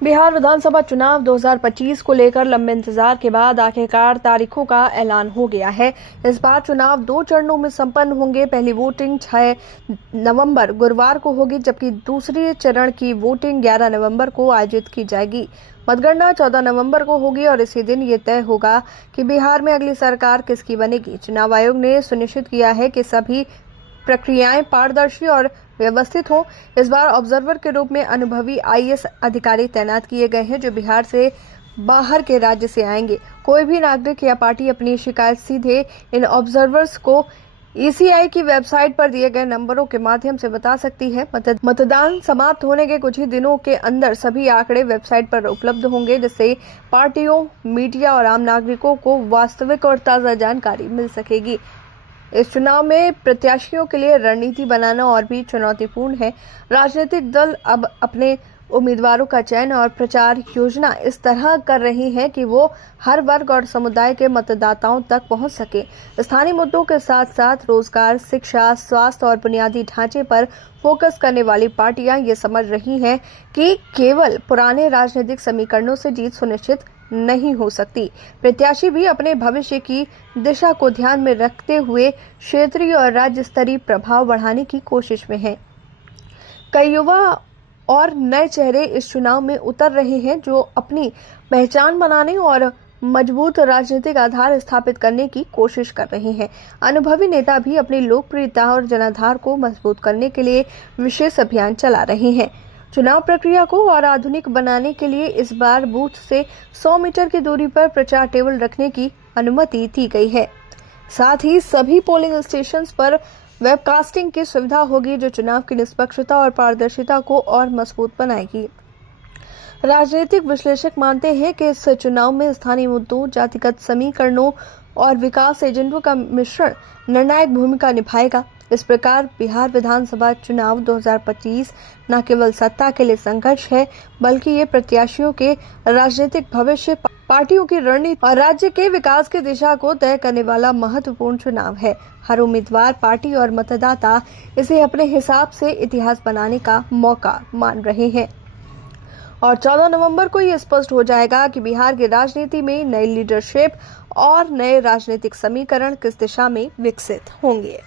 बिहार विधानसभा चुनाव 2025 को लेकर लंबे इंतजार के बाद आखिरकार तारीखों का ऐलान हो गया है। इस बार चुनाव 2 चरणों में संपन्न होंगे। पहली वोटिंग 6 नवंबर गुरुवार को होगी, जबकि दूसरे चरण की वोटिंग 11 नवंबर को आयोजित की जाएगी। मतगणना 14 नवंबर को होगी और इसी दिन ये तय होगा कि बिहार में अगली सरकार किसकी बनेगी। चुनाव आयोग ने सुनिश्चित किया है कि सभी प्रक्रियाएं पारदर्शी और व्यवस्थित हो। इस बार ऑब्जर्वर के रूप में अनुभवी आईएएस अधिकारी तैनात किए गए हैं, जो बिहार से बाहर के राज्य से आएंगे। कोई भी नागरिक या पार्टी अपनी शिकायत सीधे इन ऑब्जर्वर्स को ईसीआई की वेबसाइट पर दिए गए नंबरों के माध्यम से बता सकती है। मतदान समाप्त होने के कुछ ही दिनों के अंदर सभी आंकड़े वेबसाइट पर उपलब्ध होंगे, जिससे पार्टियों, मीडिया और आम नागरिकों को वास्तविक और ताज़ा जानकारी मिल सकेगी। इस चुनाव में प्रत्याशियों के लिए रणनीति बनाना और भी चुनौतीपूर्ण है। राजनीतिक दल अब अपने उम्मीदवारों का चयन और प्रचार योजना इस तरह कर रही हैं कि वो हर वर्ग और समुदाय के मतदाताओं तक पहुंच सके। स्थानीय मुद्दों के साथ साथ रोजगार, शिक्षा, स्वास्थ्य और बुनियादी ढांचे पर फोकस करने वाली पार्टियां ये समझ रही हैं कि केवल पुराने राजनीतिक समीकरणों से जीत सुनिश्चित नहीं हो सकती। प्रत्याशी भी अपने भविष्य की दिशा को ध्यान में रखते हुए क्षेत्रीय और राज्य स्तरीय प्रभाव बढ़ाने की कोशिश में हैं। कई युवा और नए चेहरे इस चुनाव में उतर रहे हैं, जो अपनी पहचान बनाने और मजबूत राजनीतिक आधार स्थापित करने की कोशिश कर रहे हैं। अनुभवी नेता भी अपनी लोकप्रियता और जनाधार को मजबूत करने के लिए विशेष अभियान चला रहे हैं। चुनाव प्रक्रिया को और आधुनिक बनाने के लिए इस बार बूथ से 100 मीटर की दूरी पर प्रचार टेबल रखने की अनुमति दी गई है। साथ ही सभी पोलिंग स्टेशंस पर वेबकास्टिंग की सुविधा होगी, जो चुनाव की निष्पक्षता और पारदर्शिता को और मजबूत बनाएगी। राजनीतिक विश्लेषक मानते हैं कि इस चुनाव में स्थानीय मुद्दों, जातिगत समीकरणों और विकास एजेंडों का मिश्रण निर्णायक भूमिका निभाएगा। इस प्रकार बिहार विधानसभा चुनाव 2025 न केवल सत्ता के लिए संघर्ष है, बल्कि ये प्रत्याशियों के राजनीतिक भविष्य, पार्टियों की रणनीति और राज्य के विकास की दिशा को तय करने वाला महत्वपूर्ण चुनाव है। हर उम्मीदवार, पार्टी और मतदाता इसे अपने हिसाब से इतिहास बनाने का मौका मान रहे हैं और 14 नवंबर को ये स्पष्ट हो जाएगा कि बिहार की राजनीति में नई लीडरशिप और नए राजनीतिक समीकरण किस दिशा में विकसित होंगे।